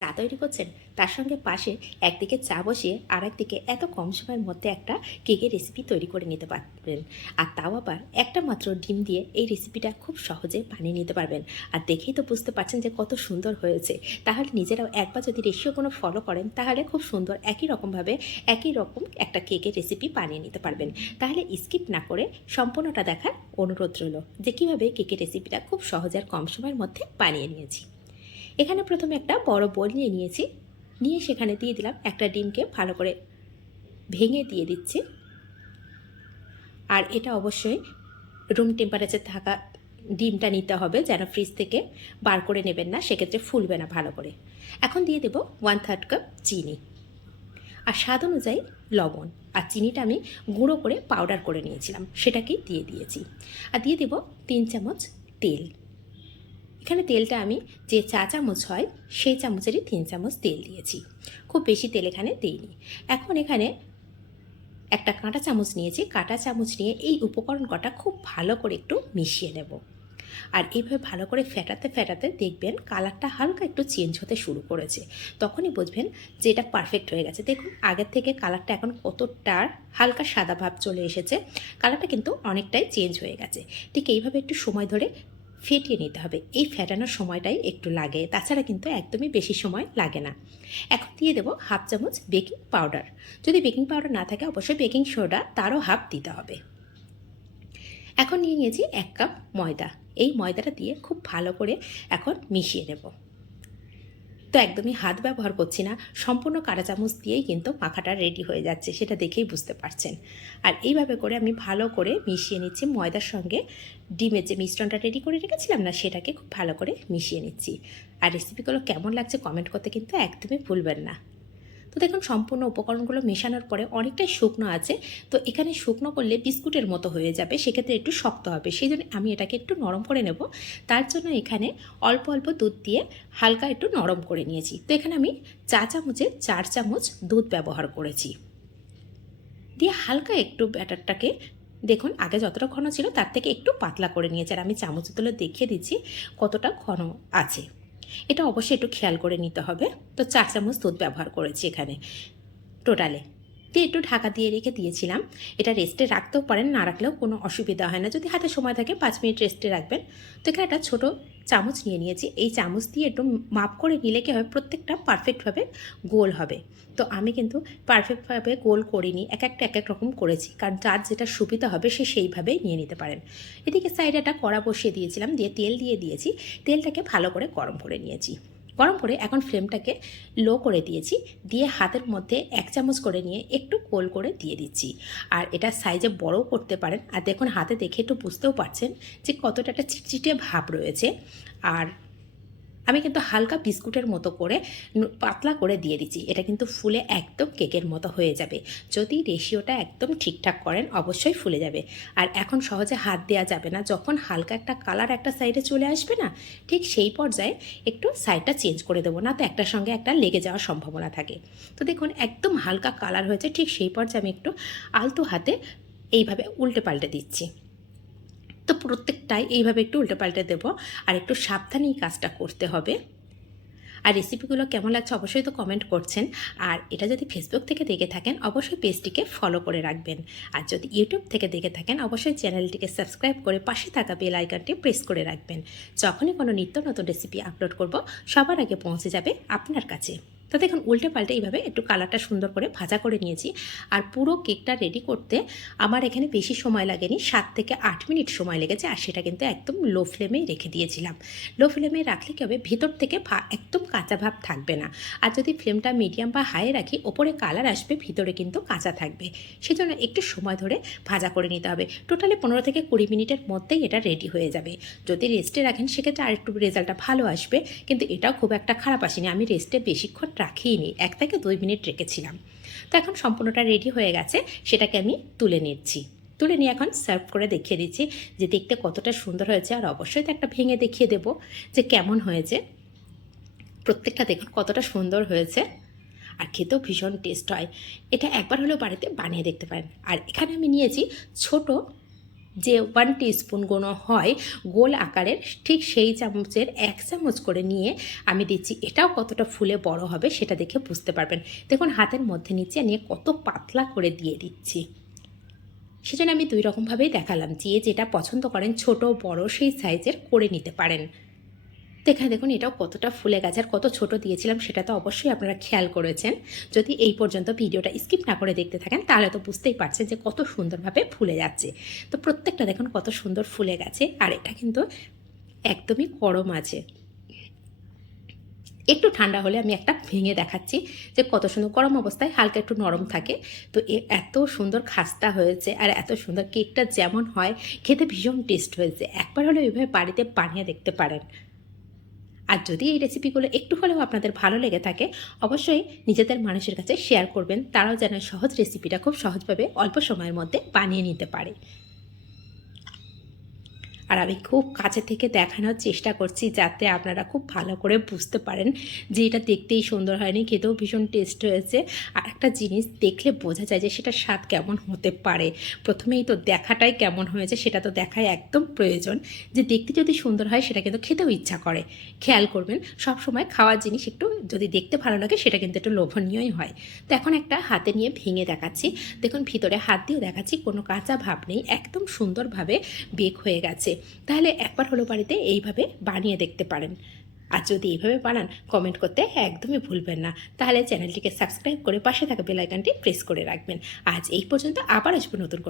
চা তৈরি করছেন। তার সঙ্গে পাশে একদিকে চা বসিয়ে আর একদিকে এত কম সময়ের মধ্যে একটা কেকের রেসিপি তৈরি করে নিতে পারবেন। আর তাও আবার একটা মাত্র ডিম দিয়ে এই রেসিপিটা খুব সহজে বানিয়ে নিতে পারবেন। আর দেখেই তো বুঝতে পারছেন যে কত সুন্দর হয়েছে। তাহলে নিজেরাও একবার যদি রেশিও কোনো ফলো করেন, তাহলে খুব সুন্দর একই রকমভাবে একই রকম একটা কেকের রেসিপি বানিয়ে নিতে পারবেন। তাহলে স্কিপ না করে সম্পূর্ণটা দেখার অনুরোধ রইল যে কীভাবে কেকের রেসিপিটা খুব সহজে আর কম সময়ের মধ্যে বানিয়ে নিয়েছি। এখানে প্রথমে একটা বড় বোল নিয়ে নিয়েছি। নিয়ে সেখানে দিয়ে দিলাম একটা ডিমকে ভালো করে ভেঙে দিয়ে দিচ্ছি। আর এটা অবশ্যই রুম টেম্পারেচার থাকা ডিমটা নিতে হবে যেন ফ্রিজ থেকে বার করে নেবেন না, সেক্ষেত্রে ফুলবে না ভালো করে। এখন দিয়ে দেব ওয়ান থার্ড কাপ চিনি। আর স্বাদ অনুযায়ী লবণ। আর চিনিটা আমি গুঁড়ো করে পাউডার করে নিয়েছিলাম, সেটাকেই দিয়ে দিয়েছি। আর দিয়ে দেব তিন চামচ তেল। এখানে তেলটা আমি যে চা চামচ হয়, সেই চামচেরই তিন চামচ তেল দিয়েছি। খুব বেশি তেল এখানে দিইনি। এখন এখানে একটা কাঁটা চামচ নিয়েছি। কাঁটা চামচ নিয়ে এই উপকরণ কটা খুব ভালো করে একটু মিশিয়ে নেব। আর এইভাবে ভালো করে ফেটাতে ফেটাতে দেখবেন কালারটা হালকা একটু চেঞ্জ হতে শুরু করেছে। তখনই বুঝবেন যে এটা পারফেক্ট হয়ে গেছে। দেখুন, আগের থেকে কালারটা এখন কতটা হালকা সাদা ভাব চলে এসেছে। কালারটা কিন্তু অনেকটাই চেঞ্জ হয়ে গেছে। ঠিক এইভাবে একটু সময় ধরে ফেটিয়ে নিতে হবে। এই ফেটানোর সময়টাই একটু লাগে, তাছাড়া কিন্তু একদমই বেশি সময় লাগে না। এখন দিয়ে দেবো হাফ চামচ বেকিং পাউডার। যদি বেকিং পাউডার না থাকে, অবশ্যই বেকিং সোডা তারও হাফ দিতে হবে। এখন নিয়ে নিয়েছি এক কাপ ময়দা। এই ময়দাটা দিয়ে খুব ভালো করে এখন মিশিয়ে নেব। তো একদমই হাত ব্যবহার করছি না। সম্পূর্ণ কাঁটা চামচ দিয়েই কিন্তু মাখাটা রেডি হয়ে যাচ্ছে, সেটা দেখেই বুঝতে পারছেন। আর এইভাবে করে আমি ভালো করে মিশিয়ে নিচ্ছি ময়দার সঙ্গে। ডিমের যে মিশ্রণটা রেডি করে রেখেছিলাম না, সেটাকে খুব ভালো করে মিশিয়ে নিচ্ছি। আর রেসিপিগুলো কেমন লাগছে কমেন্ট করতে কিন্তু একদমই ভুলবেন না। তো দেখুন, সম্পূর্ণ উপকরণগুলো মেশানোর পরে অনেকটাই শুকনো আছে। তো এখানে শুকনো করলে বিস্কুটের মতো হয়ে যাবে, সেক্ষেত্রে একটু শক্ত হবে। সেই জন্য আমি এটাকে একটু নরম করে নেব। তার জন্য এখানে অল্প অল্প দুধ দিয়ে হালকা একটু নরম করে নিয়েছি। তো এখানে আমি চা চামচে চার চামচ দুধ ব্যবহার করেছি। দিয়ে হালকা একটু ব্যাটারটাকে, দেখুন, আগে যতটা ঘন ছিল তার থেকে একটু পাতলা করে নিয়েছে। আর আমি চামচ তুলে দেখিয়ে দিচ্ছি কতটা ঘন আছে। এটা অবশ্যই একটু খেয়াল করে নিতে হবে। তো চা চামচ দুধ ব্যবহার করেছি এখানে টোটালে দিয়ে একটু ঢাকা দিয়ে রেখে দিয়েছিলাম। এটা রেস্টে রাখতেও পারেন, না রাখলেও কোনো অসুবিধা হয় না। যদি হাতে সময় থাকে পাঁচ মিনিট রেস্টে রাখবেন। তো এখানে একটা ছোটো চামচ নিয়ে নিয়েছি। এই চামচ দিয়ে একটু মাপ করে নিলে কী হবে, প্রত্যেকটা পারফেক্টভাবে গোল হবে। তো আমি কিন্তু পারফেক্টভাবে গোল করিনি, এক একটা, এক এক রকম করেছি। কারণ যার যেটা সুবিধা হবে সে সেইভাবেই নিয়ে নিতে পারেন। এদিকে সাইডে একটা কড়া বসিয়ে দিয়েছিলাম, দিয়ে তেল দিয়ে দিয়েছি। তেলটাকে ভালো করে গরম করে নিয়েছি। গরম করে এখন ফ্লেমটাকে লো করে দিয়েছি। দিয়ে হাতের মধ্যে এক চামচ করে নিয়ে একটু কোল করে দিয়ে দিচ্ছি। আর এটা সাইজে বড়ও করতে পারেন। আর দেখুন, হাতে দেখে একটু বুঝতেও পারছেন যে কতটা একটা চিটচিটে ভাব রয়েছে। আর আমি কিন্তু হালকা বিস্কুটের মতো করে পাতলা করে দিয়ে দিচ্ছি। এটা কিন্তু ফুলে একদম কেকের মতো হয়ে যাবে। যদি রেশিওটা একদম ঠিকঠাক করেন, অবশ্যই ফুলে যাবে। আর এখন সহজে হাত দেওয়া যাবে না। যখন হালকা একটা কালার একটা সাইডে চলে আসবে না, ঠিক সেই পর্যায়ে একটু সাইডটা চেঞ্জ করে দেবো। না তো একটার সঙ্গে একটা লেগে যাওয়ার সম্ভাবনা থাকে। তো দেখুন, একদম হালকা কালার হয়েছে। ঠিক সেই পর্যায়ে আমি একটু আলতো হাতে এইভাবে উল্টে পাল্টে দিচ্ছি। তো প্রত্যেকটাই এইভাবে একটু উল্টে পাল্টে দেবো আর একটু সাবধানেই কাজটা করতে হবে। আর রেসিপিগুলো কেমন লাগছে অবশ্যই তো কমেন্ট করছেন। আর এটা যদি ফেসবুক থেকে দেখে থাকেন, অবশ্যই পেজটিকে ফলো করে রাখবেন। আর যদি ইউটিউব থেকে দেখে থাকেন, অবশ্যই চ্যানেলটিকে সাবস্ক্রাইব করে পাশে থাকা বেল আইকনটি প্রেস করে রাখবেন। যখনই কোনো নিত্য নতুন রেসিপি আপলোড করব, সবার আগে পৌঁছে যাবে আপনার কাছে। তো দেখুন উল্টে পাল্টে এইভাবে একটু কালারটা সুন্দর করে ভাজা করে নিয়েছি। আর পুরো কেকটা রেডি করতে আমার এখানে বেশি সময় লাগেনি, সাত থেকে আট মিনিট সময় লেগেছে আর সেটা কিন্তু একদম লো ফ্লেমেই রেখে দিয়েছিলাম। লো ফ্লেমে রাখলে কী হবে? ভিতর থেকে একদম কাঁচা ভাব থাকবে না। আর যদি ফ্লেমটা মিডিয়াম বা হাইয়ে রাখি, ওপরে কালার আসবে, ভিতরে কিন্তু কাঁচা থাকবে। সেজন্য একটু সময় ধরে ভাজা করে নিতে হবে। টোটালি পনেরো থেকে কুড়ি মিনিটের মধ্যেই এটা রেডি হয়ে যাবে। যদি রেস্টে রাখেন, সেক্ষেত্রে আরেকটু রেজাল্টটা ভালো আসবে। কিন্তু এটাও খুব একটা খারাপ আসেনি। আমি রেস্টে বেশিক্ষণ রাখিনি এক থেকে দুই মিনিট রেখেছিলাম। তো এখন সম্পূর্ণটা রেডি হয়ে গেছে, সেটাকে আমি তুলে নিচ্ছি। তুলে নিয়ে এখন সার্ভ করে দেখিয়ে দিচ্ছি যে দেখতে কতটা সুন্দর হয়েছে আর অবশ্যই তো একটা ভেঙে দেখিয়ে দেব যে কেমন হয়েছে। প্রত্যেকটা দেখুন কতটা সুন্দর হয়েছে আর খেতেও ভীষণ টেস্ট হয়। এটা একবার হলেও বাড়িতে বানিয়ে দেখতে পারেন। আর এখানে আমি নিয়েছি ছোট যে ওয়ান স্পুন কোনো হয়, গোল আকারের ঠিক সেই চামচের এক চামচ করে নিয়ে আমি দিচ্ছি। এটাও কতটা ফুলে বড় হবে সেটা দেখে বুঝতে পারবেন। দেখুন, হাতের মধ্যে নিচে নিয়ে কত পাতলা করে দিয়ে দিচ্ছি। সেজন্য আমি দুই রকমভাবেই দেখালাম যে যেটা পছন্দ করেন ছোট, বড় সেই সাইজের করে নিতে পারেন। এখানে দেখুন এটাও কতটা ফুলে গেছে আর কত ছোট দিয়েছিলাম, সেটা তো অবশ্যই আপনারা খেয়াল করেছেন। যদি এই পর্যন্ত ভিডিওটা স্কিপ না করে দেখতে থাকেন, তাহলে তো বুঝতেই পারছেন যে কত সুন্দরভাবে ফুলে যাচ্ছে। তো প্রত্যেকটা দেখুন কত সুন্দর ফুলে গেছে, আর এটা কিন্তু একদমই গরম আছে। একটু ঠান্ডা হলে আমি একটা ভেঙে দেখাচ্ছি যে কত সুন্দর গরম অবস্থায় হালকা একটু নরম থাকে। তো এত সুন্দর খাস্তা হয়েছে আর এত সুন্দর কেকটা যেমন হয়, খেতে ভীষণ টেস্ট হয়েছে। একবার হলে ওইভাবে বাড়িতে বানিয়ে দেখতে পারেন। আর যদি এই রেসিপিগুলো একটু হলেও আপনাদের ভালো লেগে থাকে, অবশ্যই নিজেদের মানুষের কাছে শেয়ার করবেন। তারাও যেন সহজ রেসিপিটা খুব সহজভাবে অল্প সময়ের মধ্যে বানিয়ে নিতে পারে। আর আমি খুব কাছে থেকে দেখানোর চেষ্টা করছি যাতে আপনারা খুব ভালো করে বুঝতে পারেন যে এটা দেখতেই সুন্দর হয়নি, খেতেও ভীষণ টেস্ট হয়েছে। আর একটা জিনিস দেখলে বোঝা যায় যে সেটা স্বাদ কেমন হতে পারে। প্রথমেই তো দেখাটাই কেমন হয়েছে, সেটা তো দেখাই একদম প্রয়োজন। যে দেখতে যদি সুন্দর হয়, সেটা কিন্তু খেতেও ইচ্ছা করে। খেয়াল করবেন সব সময় খাওয়ার জিনিস একটু যদি দেখতে ভালো লাগে, সেটা কিন্তু একটু লোভনীয়ই হয়। তো এখন একটা হাতে নিয়ে ভেঙে দেখাচ্ছি। দেখুন, ভিতরে হাত দিয়েও দেখাচ্ছি, কোনো কাঁচা ভাব নেই, একদম সুন্দরভাবে বেক হয়ে গেছে। তাহলে একবার হলো বাড়িতে এইভাবে বানিয়ে দেখতে পারেন। আর যদি এইভাবে বানান কমেন্ট করতে একদমই ভুলবেন না। তাহলে চ্যানেলটিকে সাবস্ক্রাইব করে পাশে থাকা বেলাইকানটি প্রেস করে রাখবেন। আজ এই পর্যন্ত আবার আসব নতুন কোনো